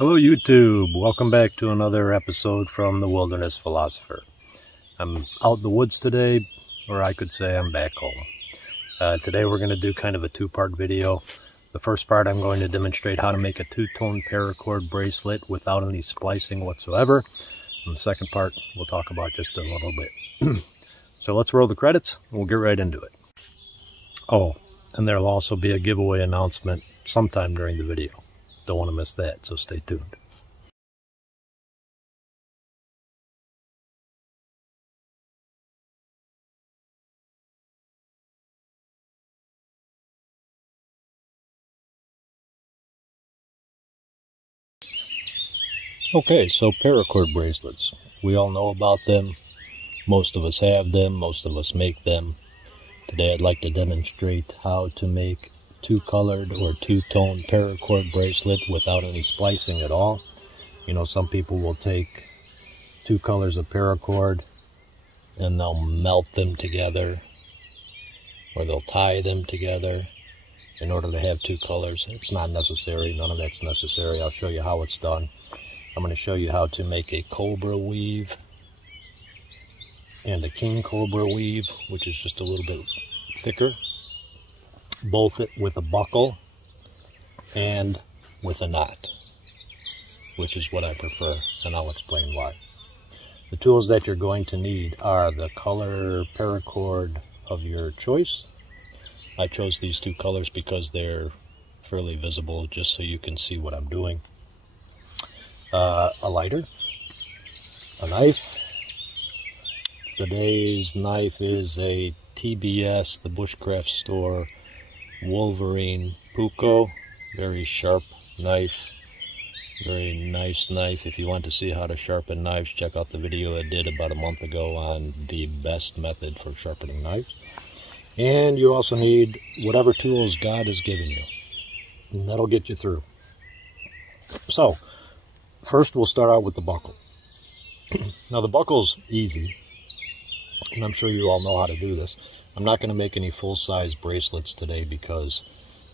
Hello YouTube, welcome back to another episode from the Wilderness Philosopher. I'm out in the woods today, or I could say I'm back home. Today we're going to do kind of a two-part video. The first part I'm going to demonstrate how to make a two-tone paracord bracelet without any splicing whatsoever. And the second part we'll talk about just a little bit. So let's roll the credits and we'll get right into it. Oh, and there'll also be a giveaway announcement sometime during the video. Don't want to miss that, so stay tuned. Okay, so paracord bracelets. We all know about them. Most of us have them. Most of us make them. Today I'd like to demonstrate how to make two-colored or two-tone paracord bracelet without any splicing at all. You know, some people will take two colors of paracord and they'll melt them together, or they'll tie them together in order to have two colors. It's not necessary. None of that's necessary. I'll show you how it's done. I'm going to show you how to make a Cobra Weave and a King Cobra Weave, which is just a little bit thicker. Both with a buckle and with a knot, which is what I prefer, and I'll explain why. The tools that you're going to need are the color paracord of your choice. I chose these two colors because they're fairly visible, just so you can see what I'm doing. A lighter, a knife. Today's knife is a TBS, the Bushcraft store, Wolverine Puukko. Very sharp knife, very nice knife. If you want to see how to sharpen knives, check out the video I did about a month ago on the best method for sharpening knives. And you also need whatever tools God has given you, and that'll get you through. So first we'll start out with the buckle. Now the buckle's easy, and I'm sure you all know how to do this. I'm not going to make any full-size bracelets today because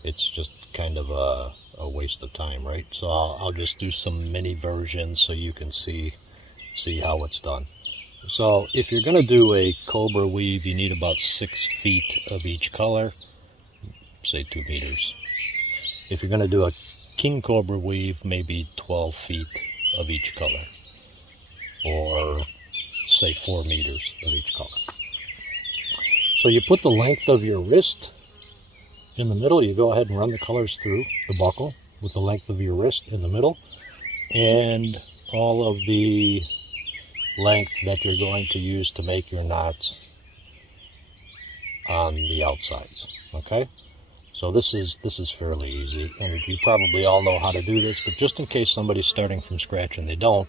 it's just kind of a waste of time, right? So I'll just do some mini versions so you can see how it's done. So if you're going to do a Cobra Weave, you need about 6 feet of each color, say 2 meters. If you're going to do a King Cobra Weave, maybe 12 feet of each color, or say 4 meters of each color. So you put the length of your wrist in the middle. You go ahead and run the colors through the buckle with the length of your wrist in the middle, and all of the length that you're going to use to make your knots on the outsides. Okay, so this is fairly easy, and you probably all know how to do this, but just in case somebody's starting from scratch and they don't,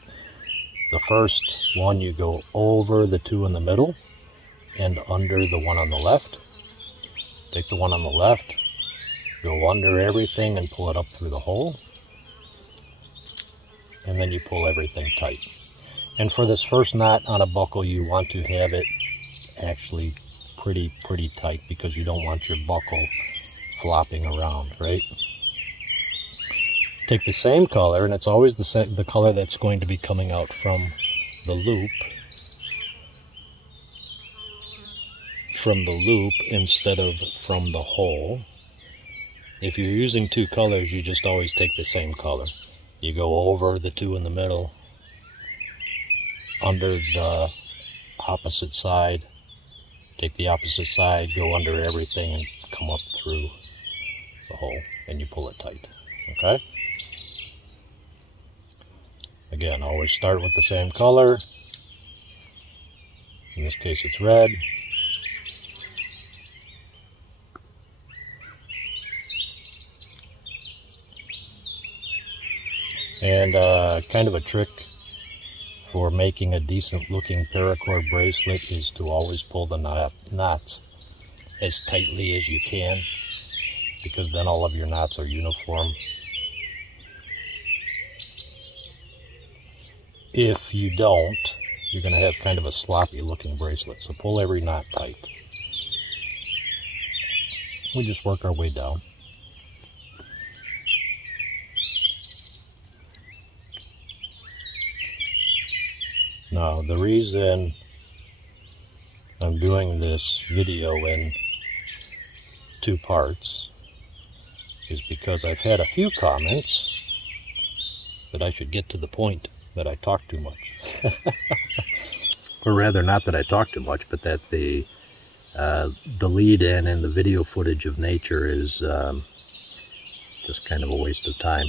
the first one you go over the two in the middle and under the one on the left. Take the one on the left, go under everything and pull it up through the hole, and then you pull everything tight. And for this first knot on a buckle, you want to have it actually pretty tight, because you don't want your buckle flopping around, right? Take the same color, and it's always the color that's going to be coming out from the loop, instead of from the hole. If you're using two colors, you just always take the same color. You go over the two in the middle, under the opposite side, take the opposite side, go under everything, and come up through the hole, and you pull it tight. Okay? Again, always start with the same color. In this case, it's red. And kind of a trick for making a decent looking paracord bracelet is to always pull the knots as tightly as you can, because then all of your knots are uniform. If you don't, you're going to have kind of a sloppy looking bracelet. So pull every knot tight. We just work our way down. Now, the reason I'm doing this video in 2 parts is because I've had a few comments that I should get to the point, that I talk too much. Or rather, not that I talk too much, but that the lead-in and the video footage of nature is just kind of a waste of time.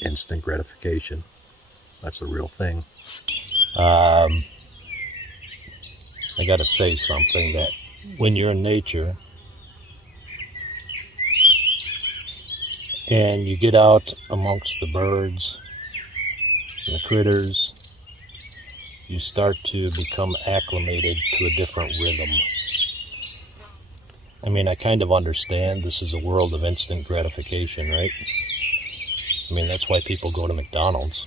Instant gratification. That's a real thing. I gotta say something, that when you're in nature and you get out amongst the birds and the critters, you start to become acclimated to a different rhythm. I mean, I kind of understand this is a world of instant gratification, right? I mean, that's why people go to McDonald's.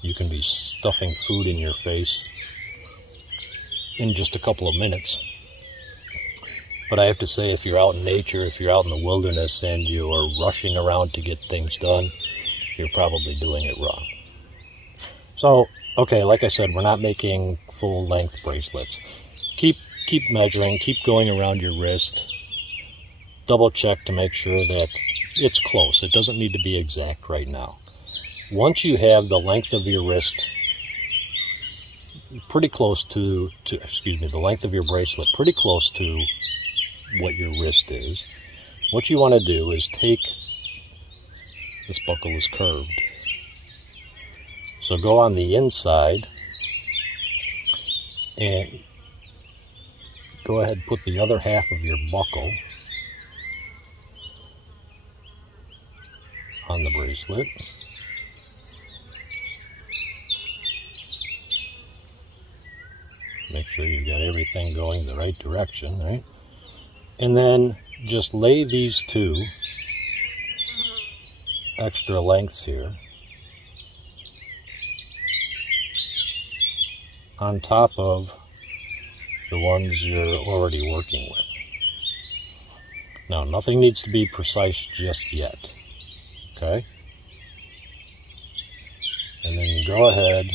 You can be stuffing food in your face in just a couple of minutes. But I have to say, if you're out in nature, if you're out in the wilderness and you are rushing around to get things done, you're probably doing it wrong. So, okay, like I said, we're not making full-length bracelets. Keep measuring, keep going around your wrist. Double check to make sure that it's close. It doesn't need to be exact right now. Once you have the length of your wrist pretty close to the length of your bracelet pretty close to what your wrist is, what you want to do is take, this buckle is curved, so go on the inside and go ahead and put the other half of your buckle on the bracelet. Make sure you've got everything going the right direction, right? And then just lay these 2 extra lengths here on top of the ones you're already working with. Now, nothing needs to be precise just yet, okay? And then you go ahead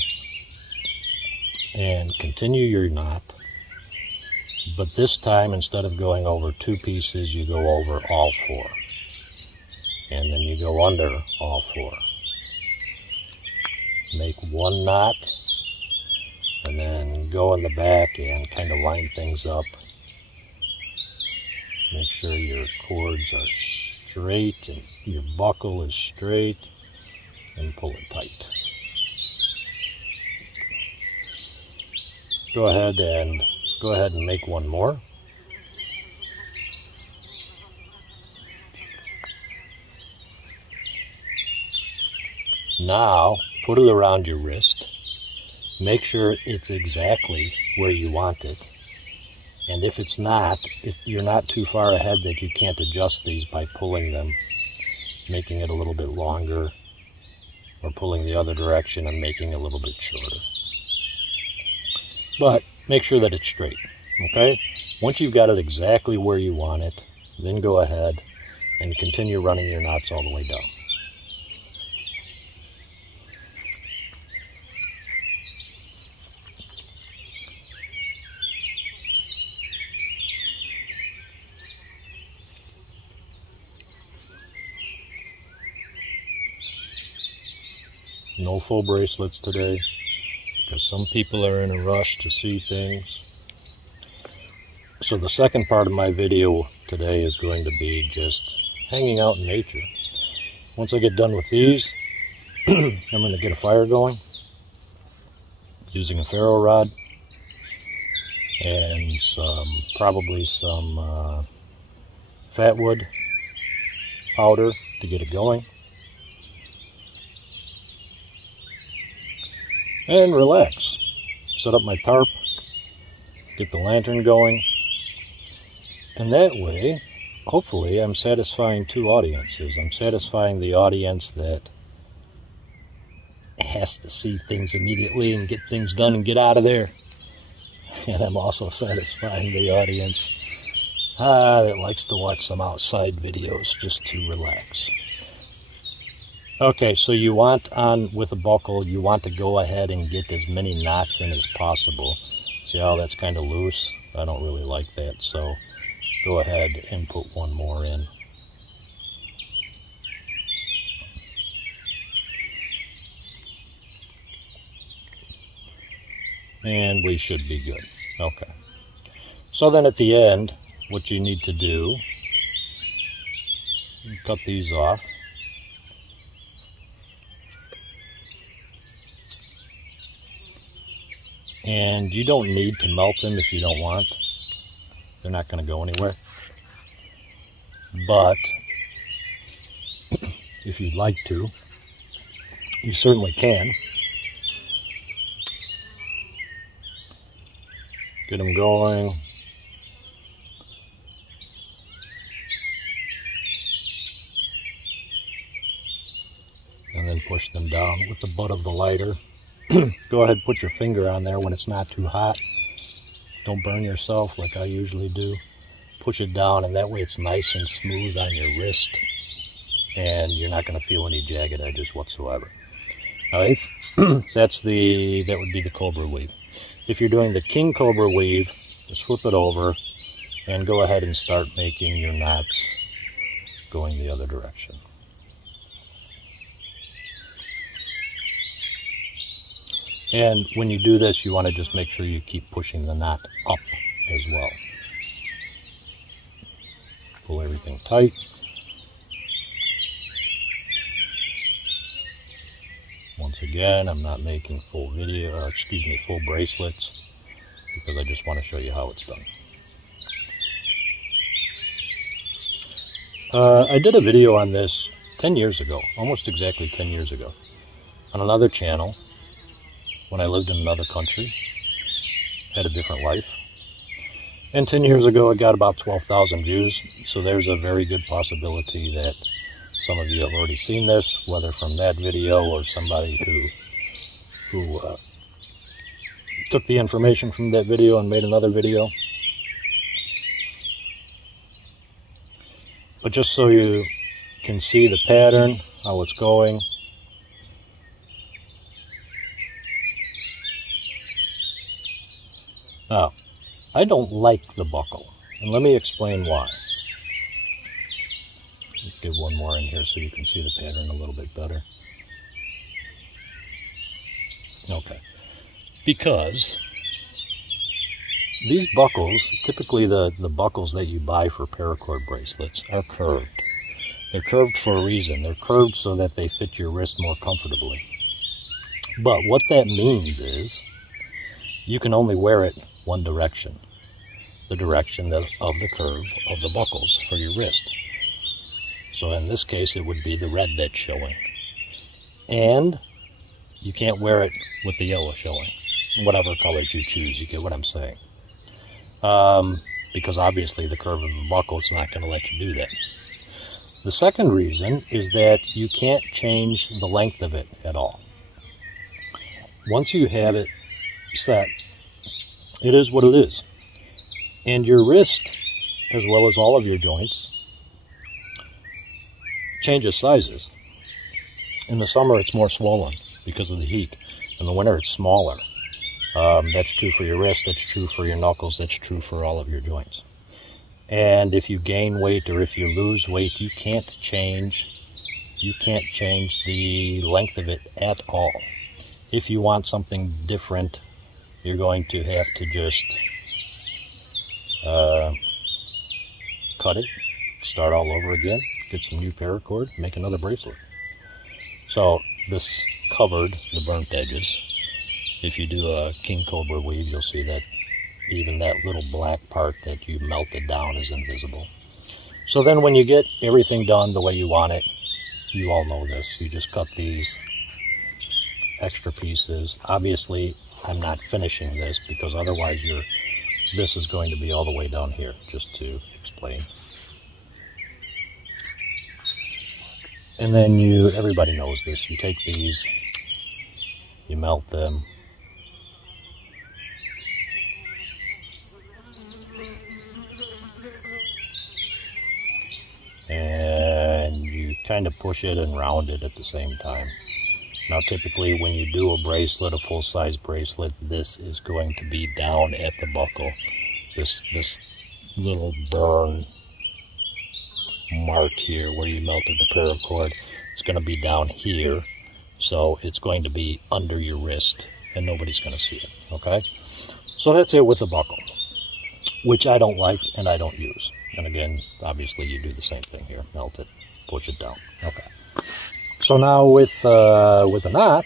and continue your knot, but this time, instead of going over 2 pieces, you go over all 4, and then you go under all 4. Make 1 knot, and then go in the back and kind of line things up. Make sure your cords are straight and your buckle is straight, and pull it tight. Go ahead and make 1 more. Now, put it around your wrist. Make sure it's exactly where you want it. And if it's not, if you're not too far ahead that you can't adjust these by pulling them, making it a little bit longer, or pulling the other direction and making it a little bit shorter. But make sure that it's straight, okay? Once you've got it exactly where you want it, then go ahead and continue running your knots all the way down. No full bracelets today, because some people are in a rush to see things. So the second part of my video today is going to be just hanging out in nature. Once I get done with these, I'm going to get a fire going using a ferro rod and probably some fat wood powder to get it going. And relax. Set up my tarp, get the lantern going, and that way, hopefully, I'm satisfying 2 audiences. I'm satisfying the audience that has to see things immediately and get things done and get out of there. And I'm also satisfying the audience that likes to watch some outside videos just to relax. Okay, so you want with a buckle, you want to go ahead and get as many knots in as possible. See how that's kind of loose? I don't really like that, so go ahead and put one more in. And we should be good. Okay. So then at the end, what you need to do, cut these off. And you don't need to melt them if you don't want. They're not going to go anywhere. But if you'd like to, you certainly can. Get them going. And then push them down with the butt of the lighter. Go ahead and put your finger on there when it's not too hot. Don't burn yourself like I usually do. Push it down, and that way it's nice and smooth on your wrist, and you're not going to feel any jagged edges whatsoever. Now, if that would be the Cobra Weave. If you're doing the King Cobra Weave, just flip it over and go ahead and start making your knots going the other direction. And when you do this, you want to just make sure you keep pushing the knot up as well. Pull everything tight. Once again, I'm not making full full bracelets, because I just want to show you how it's done. I did a video on this 10 years ago, almost exactly 10 years ago, on another channel. When I lived in another country, had a different life. And 10 years ago, it got about 12,000 views. So there's a very good possibility that some of you have already seen this, whether from that video or somebody who took the information from that video and made another video. But just so you can see the pattern, how it's going. Now, I don't like the buckle, and let me explain why. Let's get one more in here so you can see the pattern a little bit better. Okay. Because these buckles, typically the buckles that you buy for paracord bracelets, are curved. They're curved for a reason. They're curved so that they fit your wrist more comfortably. But what that means is you can only wear it one direction, the direction of the curve of the buckles for your wrist. So in this case, it would be the red that's showing. And you can't wear it with the yellow showing. Whatever colors you choose, you get what I'm saying. Because obviously the curve of the buckle is not going to let you do that. The second reason is that you can't change the length of it at all. Once you have it set, it is what it is. And your wrist, as well as all of your joints, changes sizes. In the summer, it's more swollen because of the heat. In the winter, it's smaller. That's true for your wrist, that's true for your knuckles, that's true for all of your joints. And if you gain weight or if you lose weight, you can't change the length of it at all. If you want something different, you're going to have to just cut it, start all over again, get some new paracord, make another bracelet. So this covered the burnt edges. If you do a King Cobra Weave, you'll see that even that little black part that you melted down is invisible. So then when you get everything done the way you want it, you all know this, you just cut these extra pieces. Obviously, I'm not finishing this because otherwise this is going to be all the way down here, just to explain. And then everybody knows this, you take these, you melt them, and you kind of push it and round it at the same time. Now typically when you do a bracelet, a full-size bracelet, this is going to be down at the buckle. This little burn mark here where you melted the paracord, it's going to be down here, so it's going to be under your wrist and nobody's going to see it, okay? So that's it with the buckle, which I don't like and I don't use. And again, obviously you do the same thing here, melt it, push it down, okay. So now with a knot,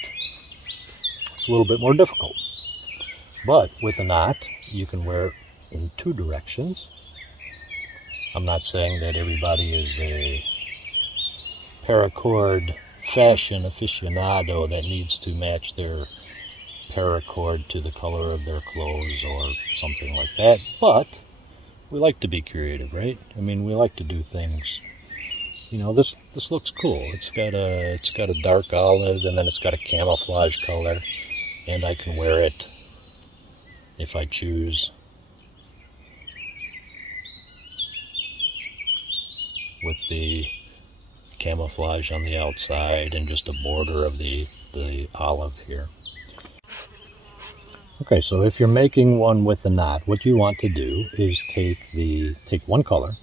it's a little bit more difficult. But with a knot, you can wear it in two directions. I'm not saying that everybody is a paracord fashion aficionado that needs to match their paracord to the color of their clothes or something like that, but we like to be creative, right? I mean, we like to do things. You know, this looks cool. It's got a dark olive, and then it's got a camouflage color, and I can wear it if I choose with the camouflage on the outside and just a border of the olive here. Okay, so if you're making one with a knot, what you want to do is take one color,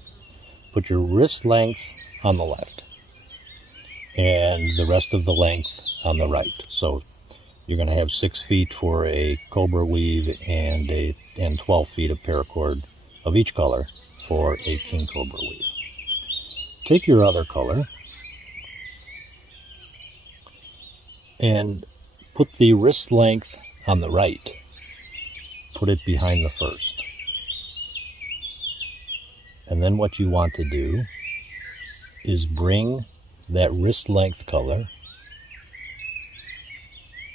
put your wrist length on the left and the rest of the length on the right. So you're going to have 6 feet for a Cobra Weave and 12 feet of paracord of each color for a King Cobra Weave. Take your other color and put the wrist length on the right. Put it behind the first. And then what you want to do is bring that wrist length color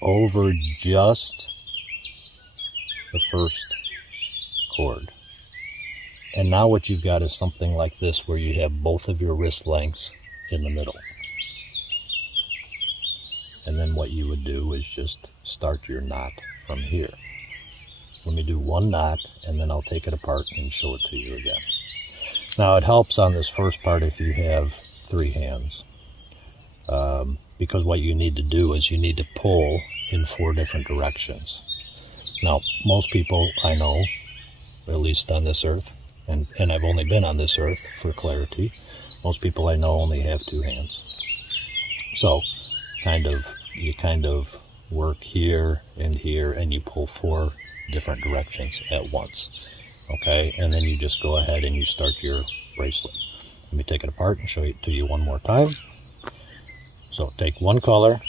over just the first cord. And now what you've got is something like this where you have both of your wrist lengths in the middle. And then what you would do is just start your knot from here. Let me do one knot and then I'll take it apart and show it to you again. Now it helps on this first part if you have 3 hands, because what you need to do is you need to pull in 4 different directions. Now most people I know, at least on this earth, and I've only been on this earth for clarity, most people I know only have 2 hands. So you kind of work here and you pull 4 different directions at once. Okay, and then you just go ahead and you start your bracelet. Let me take it apart and show it to you one more time. So take one color,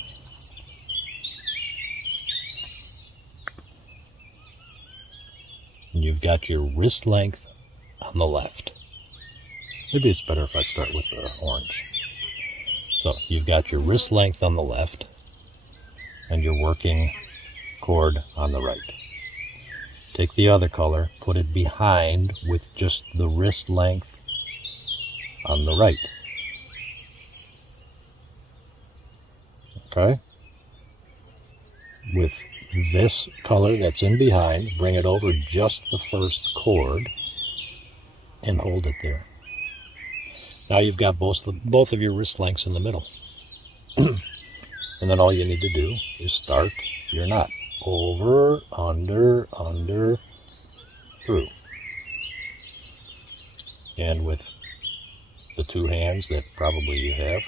and you've got your wrist length on the left. Maybe it's better if I start with the orange. So you've got your wrist length on the left and your working cord on the right. Take the other color, put it behind with just the wrist length on the right. Okay? With this color that's in behind, bring it over just the first cord and hold it there. Now you've got both of your wrist lengths in the middle. And then all you need to do is start your knot. Over, under, through. And with the 2 hands that probably you have,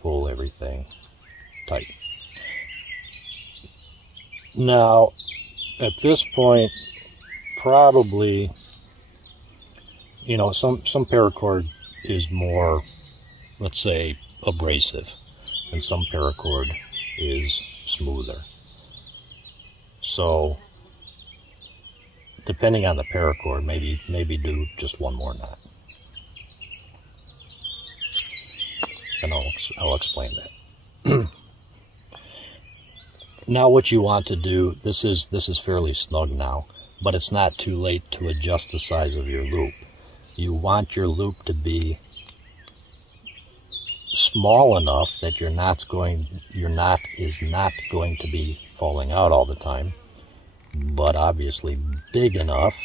pull everything tight. Now, at this point, probably, you know, some paracord is more, let's say, abrasive, and some paracord is smoother. So, depending on the paracord, maybe do just one more knot. And I'll explain that. Now what you want to do, this is fairly snug now, but it's not too late to adjust the size of your loop. You want your loop to be small enough that your knot is not going to be falling out all the time, but obviously big enough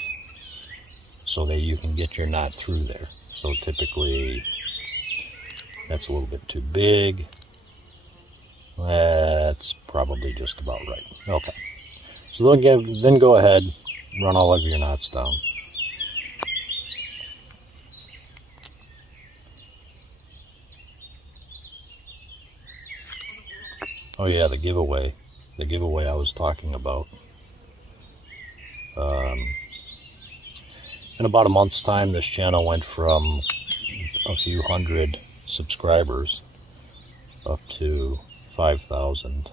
so that you can get your knot through there. So typically That's a little bit too big. That's probably just about right. Okay. So then go ahead, run all of your knots down. Oh yeah, the giveaway I was talking about. In about a month's time, this channel went from a few hundred subscribers up to 5,000.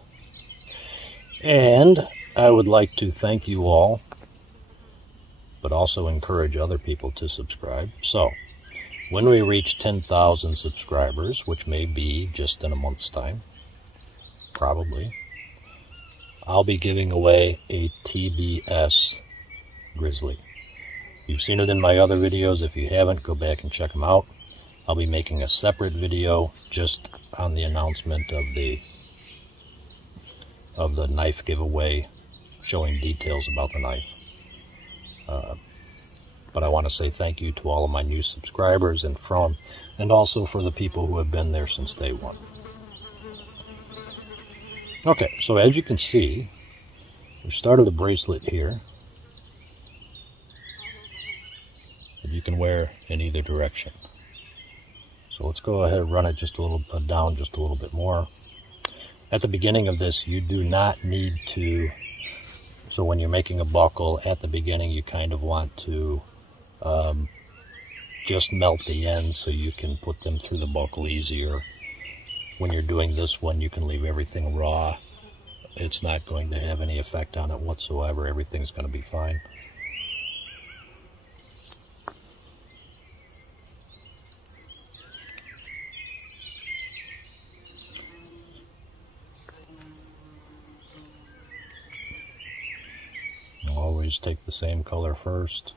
And I would like to thank you all, but also encourage other people to subscribe. So, when we reach 10,000 subscribers, which may be just in a month's time, probably, I'll be giving away a TBS Grizzly. You've seen it in my other videos. If you haven't, go back and check them out. I'll be making a separate video just on the announcement of the knife giveaway, showing details about the knife. But I want to say thank you to all of my new subscribers and also for the people who have been there since day one. Okay, so as you can see, we started a bracelet here that you can wear in either direction. So let's go ahead and run it just a little down, just a little bit more. At the beginning of this, you do not need to, so when you're making a buckle, at the beginning you kind of want to just melt the ends so you can put them through the buckle easier. When you're doing this one, you can leave everything raw. It's not going to have any effect on it whatsoever. Everything's going to be fine. Always take the same color first.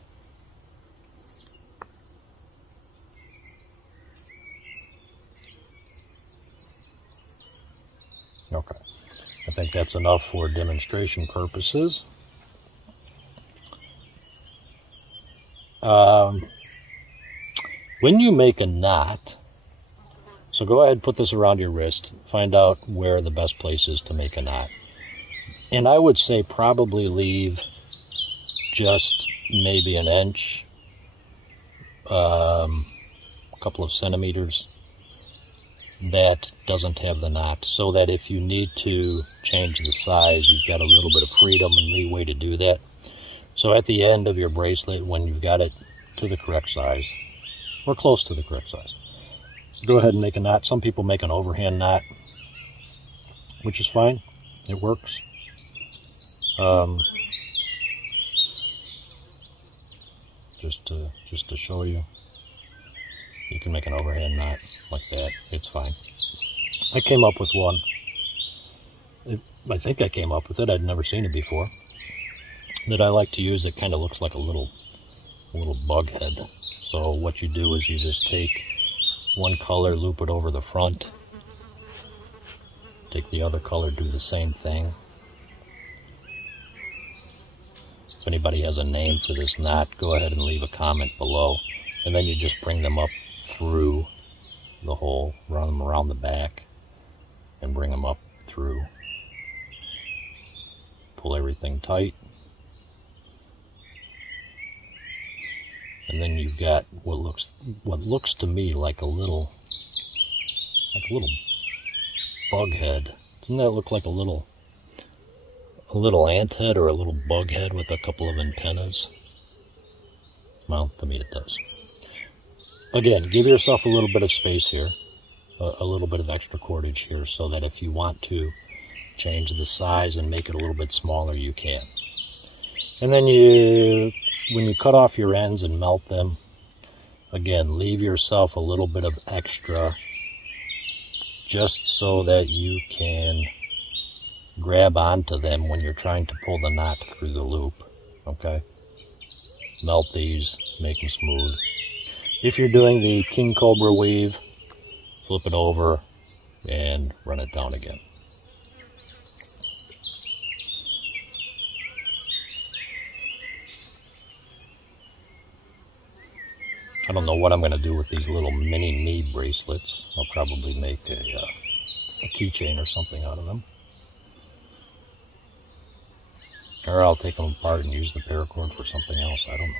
Okay, I think that's enough for demonstration purposes. When you make a knot, so go ahead and put this around your wrist, find out where the best place is to make a knot. And I would say probably leave just maybe an inch, a couple of centimeters that doesn't have the knot, so that if you need to change the size, you've got a little bit of freedom and leeway to do that. So at the end of your bracelet, when you've got it to the correct size, or close to the correct size, go ahead and make a knot. Some people make an overhand knot, which is fine. It works. Just to show you, you can make an overhand knot like that. It's fine. I came up with one. I think I came up with it. I'd never seen it before. That I like to use. It kind of looks like a little bug head. So what you do is you just take one color, loop it over the front. Take the other color, do the same thing. If anybody has a name for this knot, go ahead and leave a comment below. And then you just bring them up through the hole, run them around the back, and bring them up through. Pull everything tight. And then you've got what looks to me like a little bug head. Doesn't that look like a little ant head or a little bug head with a couple of antennas? Well, to me it does. Again, give yourself a little bit of space here, a little bit of extra cordage here, so that if you want to change the size and make it a little bit smaller, you can. And then when you cut off your ends and melt them, again, leave yourself a little bit of extra just so that you can grab onto them when you're trying to pull the knot through the loop, okay? Melt these, make them smooth. If you're doing the King Cobra Weave, flip it over and run it down again. I don't know what I'm going to do with these little mini me bracelets. I'll probably make a keychain or something out of them. Or I'll take them apart and use the paracord for something else. I don't know.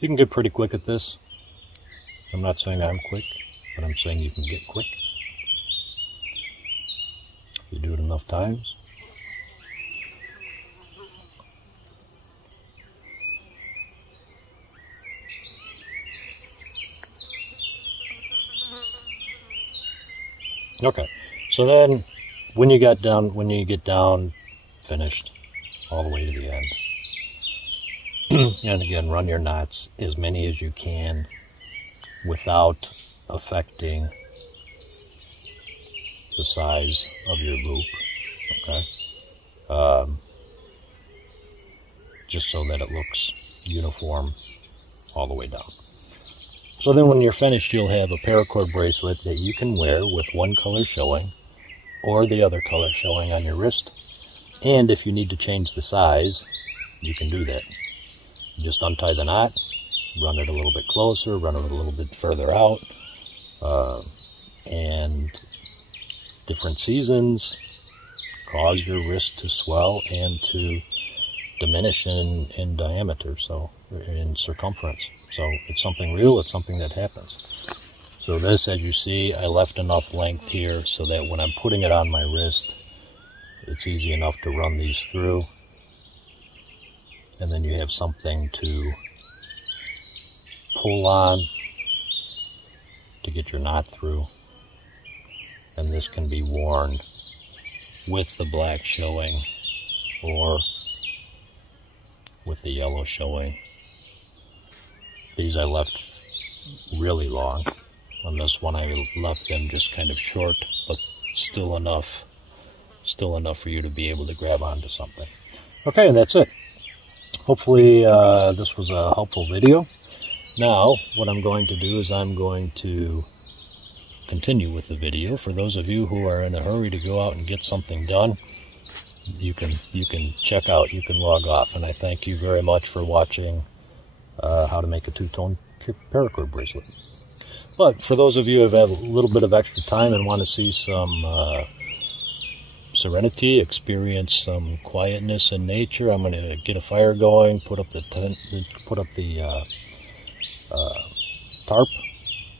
You can get pretty quick at this. I'm not saying I'm quick, but I'm saying you can get quick if you do it enough times. Okay, so then when you get down finished all the way to the end, and again, run your knots as many as you can without affecting the size of your loop, okay? Just so that it looks uniform all the way down. So then when you're finished, you'll have a paracord bracelet that you can wear with one color showing or the other color showing on your wrist. And if you need to change the size, you can do that. Just untie the knot, run it a little bit closer, run it a little bit further out, and different seasons cause your wrist to swell and to diminish in diameter, so in circumference. So it's something real, it's something that happens. So this, as you see, I left enough length here so that when I'm putting it on my wrist, it's easy enough to run these through. And then you have something to pull on to get your knot through. And this can be worn with the black showing or with the yellow showing. These I left really long. On this one I left them just kind of short, but still enough for you to be able to grab onto something. Okay, and that's it. Hopefully this was a helpful video. Now, what I'm going to do is I'm going to continue with the video. For those of you who are in a hurry to go out and get something done, you can check out, you can log off. And I thank you very much for watching how to make a two-tone paracord bracelet. But for those of you who have a little bit of extra time and want to see some serenity, experience some quietness in nature, I'm going to get a fire going, put up the tarp,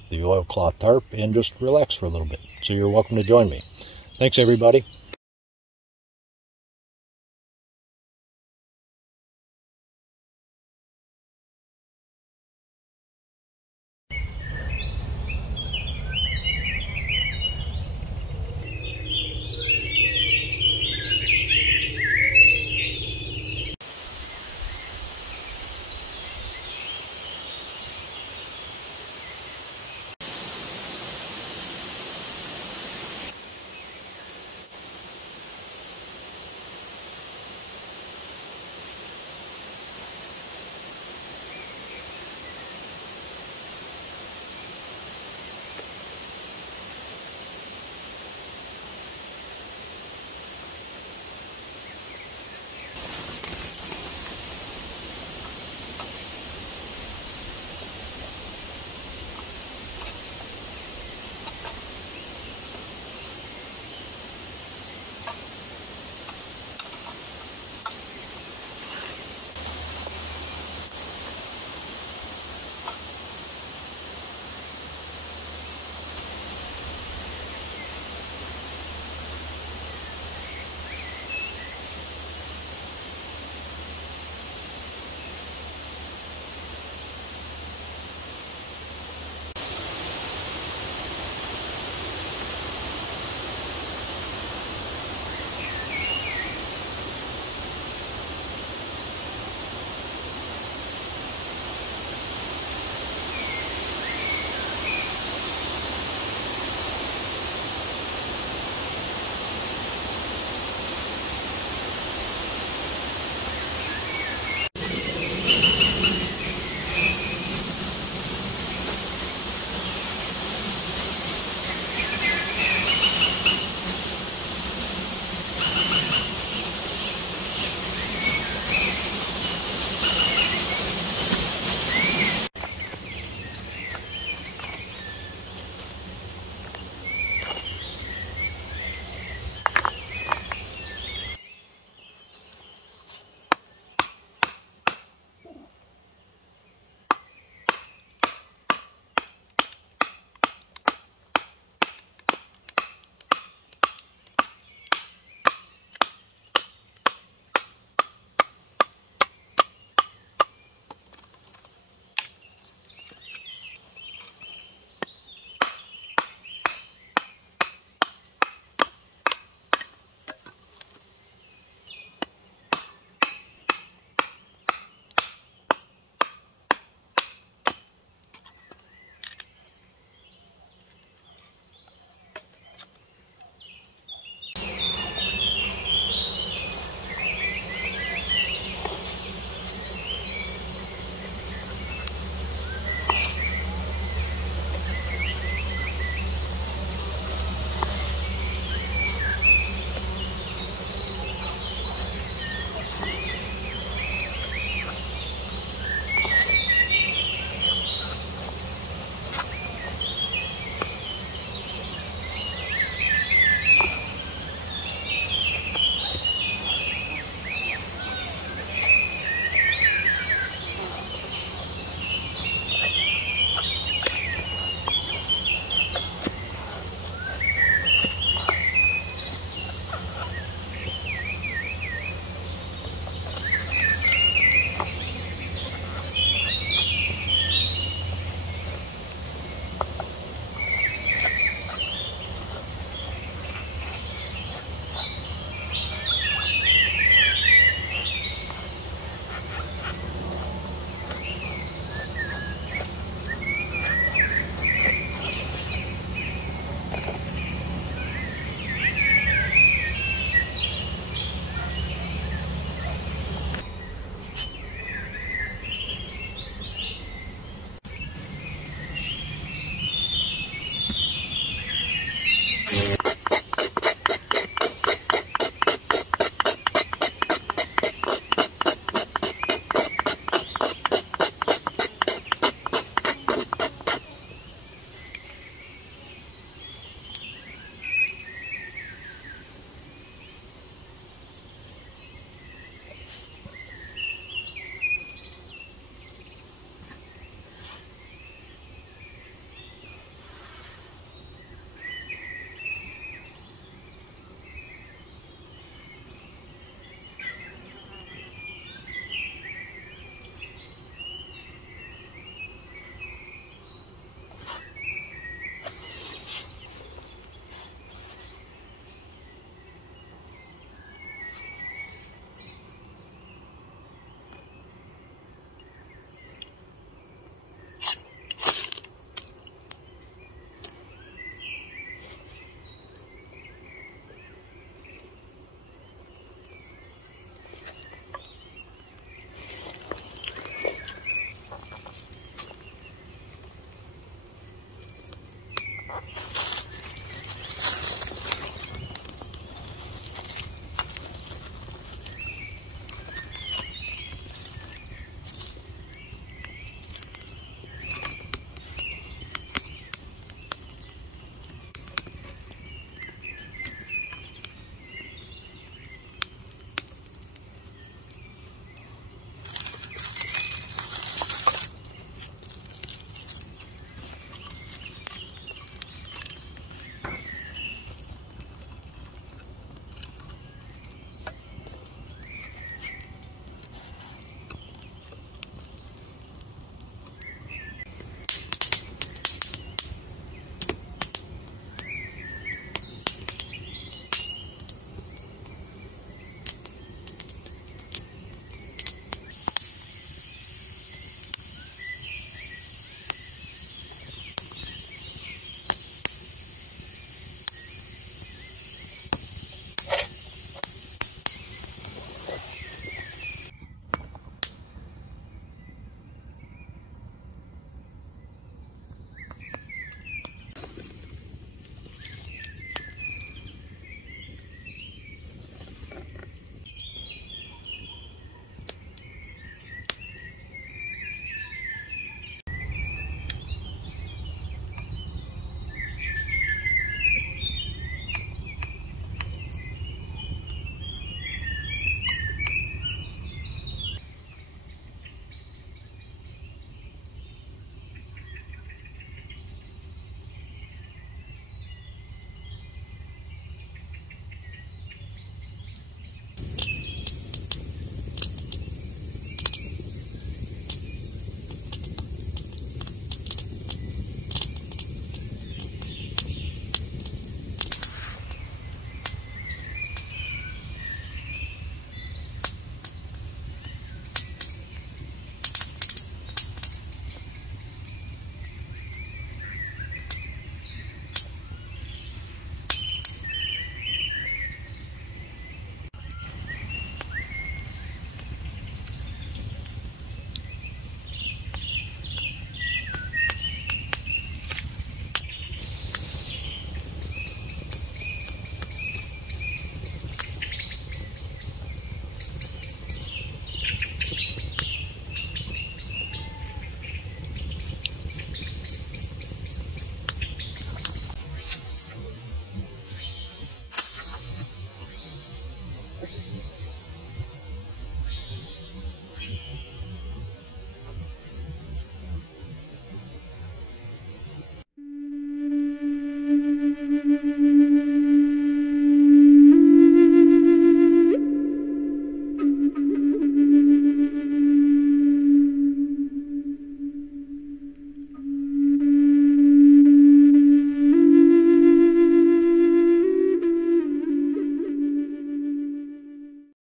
the oilcloth tarp, and just relax for a little bit. So you're welcome to join me. Thanks, everybody.